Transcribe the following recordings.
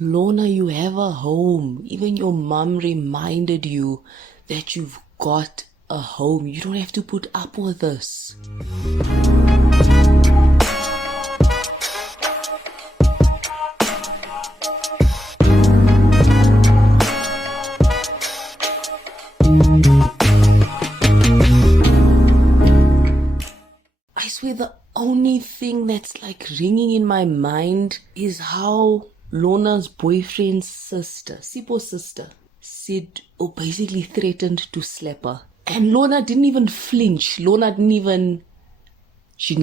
Lona, you have a home. Even your mom reminded you that you've got a home. You don't have to put up with this. I swear the only thing that's like ringing in my mind is how Lona's boyfriend's sister, Sipo's sister, said or basically threatened to slap her. And Lona didn't even flinch. She didn't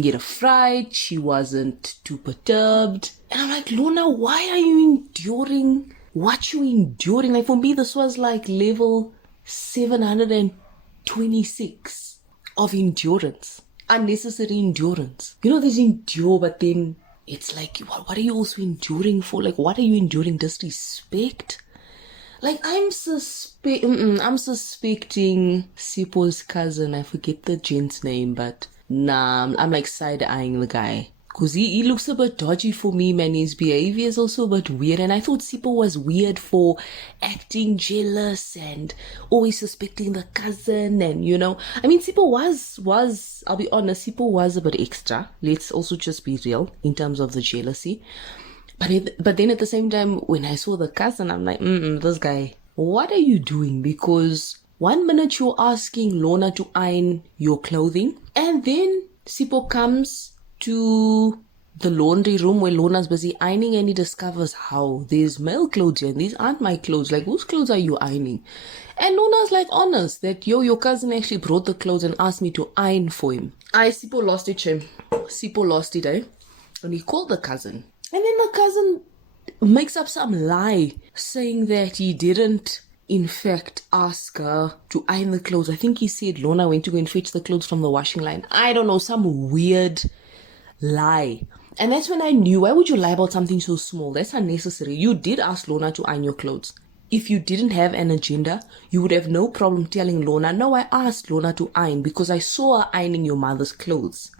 get a fright. She wasn't too perturbed. And I'm like, Lona, why are you enduring what you're enduring? Like for me, this was like level 726 of endurance. Unnecessary endurance. You know, there's endure, but then it's like, what are you also enduring for? Like, what are you enduring? Disrespect? Like, I'm suspecting Sipo's cousin. I forget the gent's name, but nah, I'm like side-eyeing the guy. Because he looks a bit dodgy for me, man. His behavior is also a bit weird. And I thought Sipo was weird for acting jealous and always suspecting the cousin. And, you know, I mean, Sipo was, I'll be honest, Sipo was a bit extra. Let's also just be real in terms of the jealousy. But then at the same time, when I saw the cousin, I'm like, this guy, what are you doing? Because 1 minute you're asking Lona to iron your clothing. And then Sipo comes to the laundry room where Lona's busy ironing, and he discovers how there's male clothes here and these aren't my clothes. Like, whose clothes are you ironing? And Lona's like honest that your cousin actually brought the clothes and asked me to iron for him. Sipo lost it, Shem. Sipo lost it, eh? And he called the cousin. And then the cousin makes up some lie saying that he didn't in fact ask her to iron the clothes. I think he said Lona went to go and fetch the clothes from the washing line. I don't know, some weird lie. And that's when I knew, why would you lie about something so small? That's unnecessary. You did ask Lona to iron your clothes. If you didn't have an agenda, you would have no problem telling Lona, no, I asked Lona to iron because I saw her ironing your mother's clothes.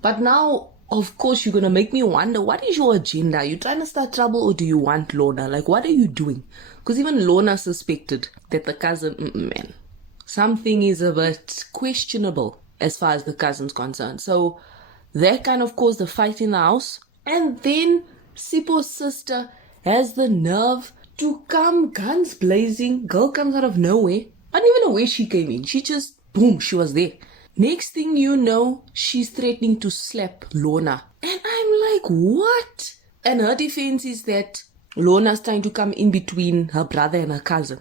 But now, of course, you're going to make me wonder, what is your agenda? Are you trying to start trouble or do you want Lona? Like, what are you doing? Because even Lona suspected that the cousin, man, something is a bit questionable as far as the cousin's concerned. So that kind of caused a fight in the house. And then Sipo's sister has the nerve to come guns blazing. Girl comes out of nowhere. I don't even know where she came in. She just, boom, she was there. Next thing you know, she's threatening to slap Lona. And I'm like, what? And her defense is that Lona's trying to come in between her brother and her cousin.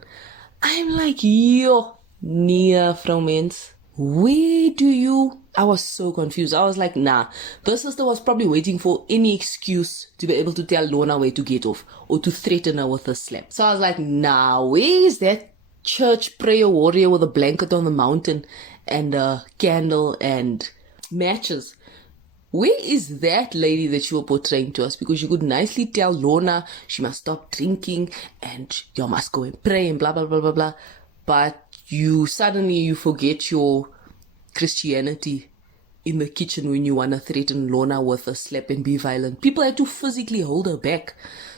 I'm like, yo, Nia from Mens. Where do you... I was so confused. I was like, nah. The sister was probably waiting for any excuse to be able to tell Lona where to get off or to threaten her with a slap. So I was like, nah, where is that church prayer warrior with a blanket on the mountain and a candle and matches? Where is that lady that you were portraying to us? Because you could nicely tell Lona she must stop drinking and you must go and pray and blah, blah, blah, blah, blah. But you forget your Christianity in the kitchen when you want to threaten Lona with a slap and be violent. People had to physically hold her back.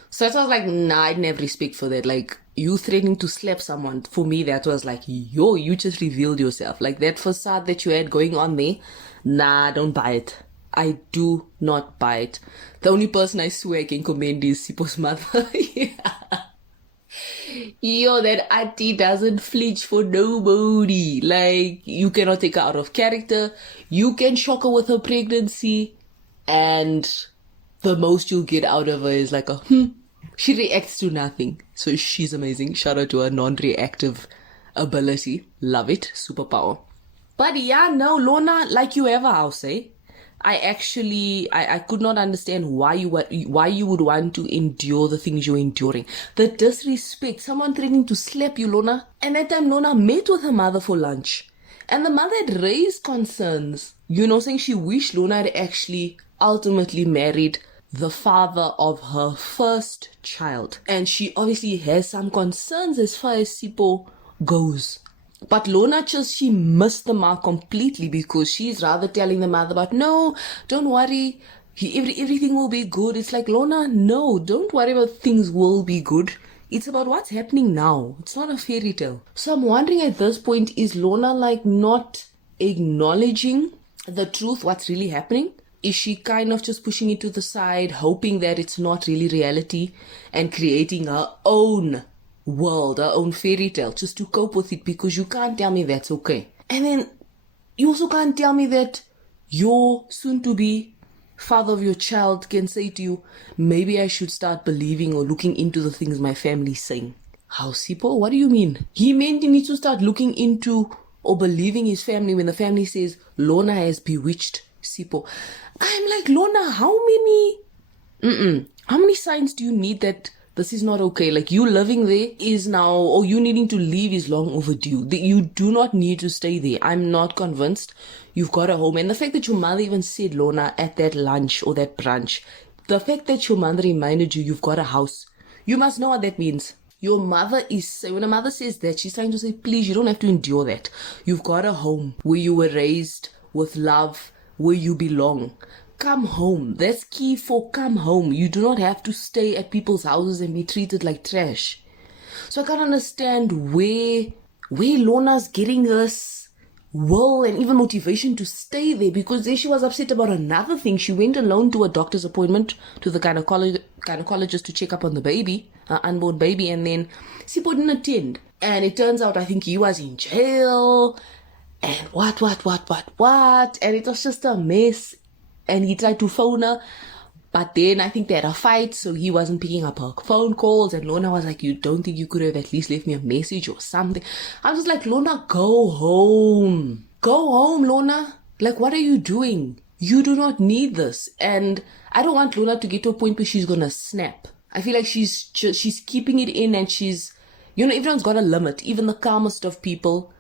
So I was like, nah, I didn't have respect for that. Like, you threatening to slap someone, for me, that was like, yo, you just revealed yourself. Like, that facade that you had going on there, nah, don't buy it. I do not buy it. The only person I swear I can commend is Sipo's mother. Yeah. Yo, that auntie doesn't flinch for nobody. Like, you cannot take her out of character. You can shock her with her pregnancy, and the most you'll get out of her is like a She reacts to nothing. So she's amazing. Shout out to her non-reactive ability. Love it. Superpower. But yeah, no, Lona, like you ever, I'll say. I could not understand why you would want to endure the things you're enduring. The disrespect, someone threatening to slap you, Lona. And that time Lona met with her mother for lunch. And the mother had raised concerns, saying she wished Lona had actually ultimately married the father of her first child. And she obviously has some concerns as far as Sipo goes. But Lona she missed the mark completely because she's rather telling the mother about, no, don't worry, Everything will be good. It's like, Lona, no, don't worry about things will be good. It's about what's happening now. It's not a fairy tale. So I'm wondering at this point, is Lona like not acknowledging the truth, what's really happening? Is she kind of just pushing it to the side, hoping that it's not really reality, and creating her own world, her own fairy tale, just to cope with it? Because you can't tell me that's okay. And then you also can't tell me that your soon-to-be father of your child can say to you, maybe I should start believing or looking into the things my family's saying. How, Sipho? What do you mean? He meant he needs to start looking into or believing his family when the family says Lona has bewitched Sipho. I'm like, Lona, how many signs do you need that this is not okay? Like, you living there is now, or you needing to leave is long overdue. You do not need to stay there. I'm not convinced. You've got a home. And the fact that your mother even said, Lona, at that lunch or that brunch, the fact that your mother reminded you you've got a house, you must know what that means. Your mother is, when a mother says that, she's trying to say, please, you don't have to endure that. You've got a home where you were raised with love, where you belong. Come home. That's key for come home. You do not have to stay at people's houses and be treated like trash. So I can't understand where Lona's getting this will and even motivation to stay there, because there she was upset about another thing. She went alone to a doctor's appointment to the gynecologist to check up on the baby, her unborn baby, and then Sipho didn't attend. And it turns out I think he was in jail and what. And it was just a mess. And he tried to phone her, but then I think they had a fight, so he wasn't picking up her phone calls. And Lona was like, you don't think you could have at least left me a message or something? I was like, Lona, go home. Go home, Lona. Like, what are you doing? You do not need this. And I don't want Lona to get to a point where she's gonna snap. I feel like she's keeping it in, and she's, everyone's got a limit. Even the calmest of people,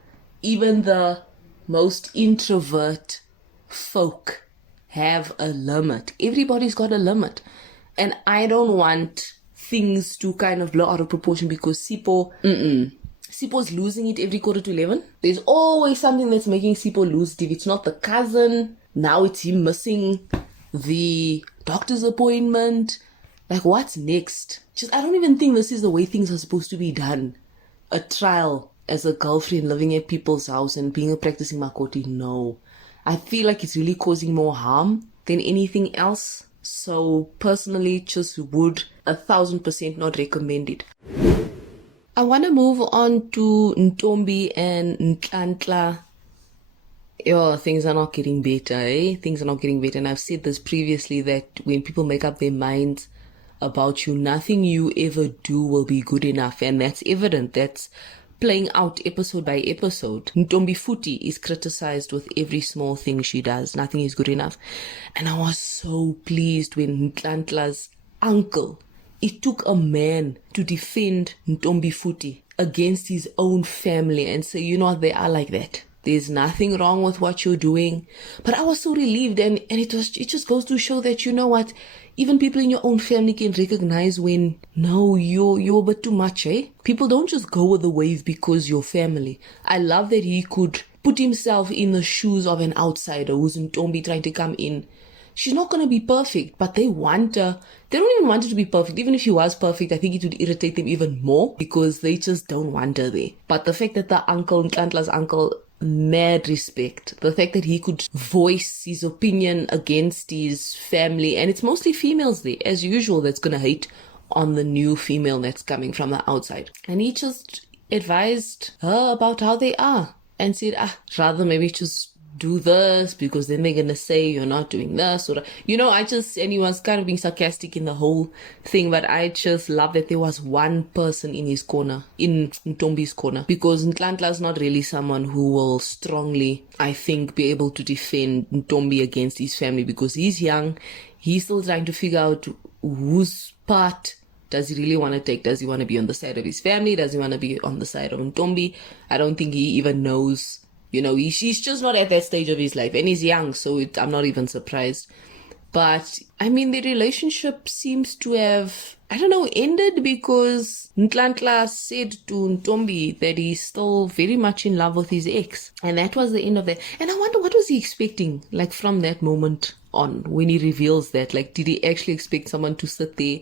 even the most introvert folk have a limit. Everybody's got a limit. And I don't want things to kind of blow out of proportion, because Sipho's losing it every 11:15. There's always something that's making Sipho lose it. If it's not the cousin, now it's him missing the doctor's appointment. Like, what's next? I don't even think this is the way things are supposed to be done. A trial as a girlfriend living at people's house and being a practicing Makoti, no. I feel like it's really causing more harm than anything else. So personally, just would 1,000% not recommend it. I want to move on to Ntombi and Nhlanhla. Things are not getting better, eh? Things are not getting better. And I've said this previously, that when people make up their minds about you, nothing you ever do will be good enough. And that's evident. That's playing out episode by episode. Ntombi Futi is criticized with every small thing she does. Nothing is good enough. And I was so pleased when Nhlanhla's uncle, it took a man to defend Ntombi Futi against his own family and say, you know what, they are like that. There's nothing wrong with what you're doing. But I was so relieved, and it just goes to show that, you know what, even people in your own family can recognize when, no, you're a bit too much, eh? People don't just go with the wave because you're family. I love that he could put himself in the shoes of an outsider who's Ntombi trying to come in. She's not going to be perfect, but they want her. They don't even want her to be perfect. Even if she was perfect, I think it would irritate them even more, because they just don't want her there. But the fact that the uncle, Nhlanhla's uncle, mad respect. The fact that he could voice his opinion against his family, and it's mostly females there, as usual, that's going to hate on the new female that's coming from the outside. And he just advised her about how they are and said, rather maybe just do this, because then they're going to say you're not doing this, or, and he was kind of being sarcastic in the whole thing, but I just love that there was one person in his corner, in Ntombi's corner, because Nhlanhla's not really someone who will strongly, I think, be able to defend Ntombi against his family, because he's young, he's still trying to figure out whose part does he really want to take. Does he want to be on the side of his family? Does he want to be on the side of Ntombi? I don't think he even knows. He's just not at that stage of his life, and he's young, so I'm not even surprised. But, the relationship seems to have I don't know, ended because Ntlantla said to Ntombi that he's still very much in love with his ex. And that was the end of that. And I wonder, what was he expecting, like, from that moment on, when he reveals that? Like, did he actually expect someone to sit there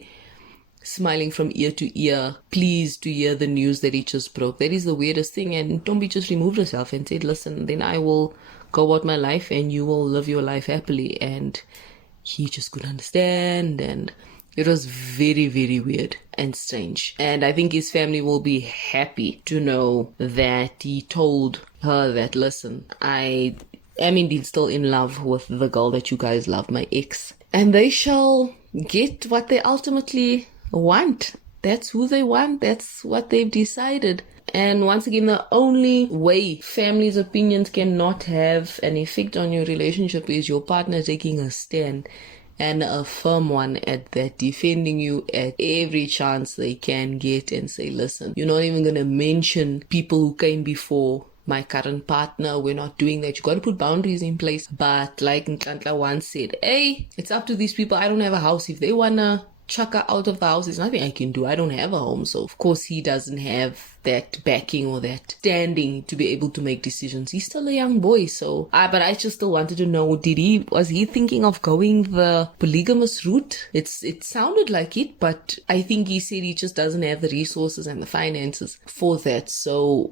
smiling from ear to ear, pleased to hear the news that he just broke? That is the weirdest thing. And Ntombi just removed herself and said, listen, then I will go about my life and you will live your life happily. And he just couldn't understand, and it was very, very weird and strange. And I think his family will be happy to know that he told her that, listen, I am indeed still in love with the girl that you guys love, my ex. And they shall get what they ultimately want. That's who they want. That's what they've decided. And once again, the only way family's opinions cannot have an effect on your relationship is your partner taking a stand, and a firm one at that, defending you at every chance they can get, and say, listen, you're not even going to mention people who came before my current partner. We're not doing that. You got to put boundaries in place. But like Ntlantla once said, hey, it's up to these people. I don't have a house. If they want to chuck her out of the house, there's nothing I can do. I don't have a home. So of course he doesn't have that backing or that standing to be able to make decisions. He's still a young boy. So but I just still wanted to know, was he thinking of going the polygamous route? It sounded like it, but I think he said he just doesn't have the resources and the finances for that. So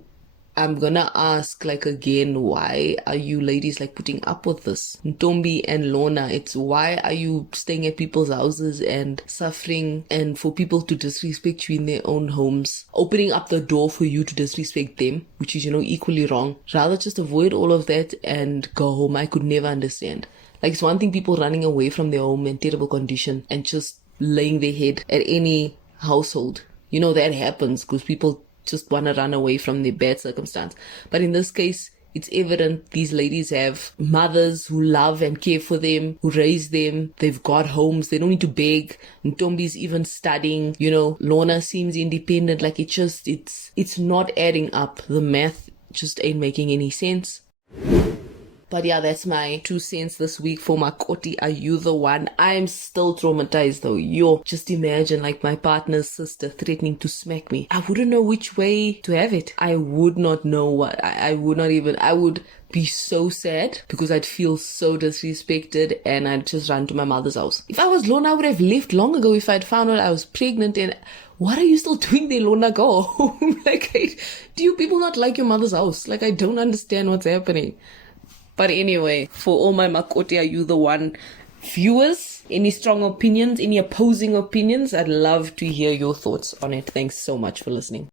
I'm gonna ask, like, again, why are you ladies, like, putting up with this? Ntombi and Lona, it's why are you staying at people's houses and suffering, and for people to disrespect you in their own homes, opening up the door for you to disrespect them, which is, equally wrong. Rather just avoid all of that and go home. I could never understand. Like, it's one thing people running away from their home in terrible condition and just laying their head at any household. That happens because people just want to run away from their bad circumstance. But in this case, it's evident these ladies have mothers who love and care for them, who raise them. They've got homes. They don't need to beg. Ntombi's even studying. Lona seems independent. Like, it's not adding up. The math just ain't making any sense. But yeah, that's my 2 cents this week for Makoti. Are you the one? I'm still traumatized though. Just imagine, like, my partner's sister threatening to smack me. I wouldn't know which way to have it. I would not know what. I would be so sad because I'd feel so disrespected, and I'd just run to my mother's house. If I was Lona, I would have left long ago if I'd found out I was pregnant. And what are you still doing there, Lona? Go home. Like, do you people not like your mother's house? Like, I don't understand what's happening. But anyway, for all my Makoti, are you the one viewers, any strong opinions, any opposing opinions? I'd love to hear your thoughts on it. Thanks so much for listening.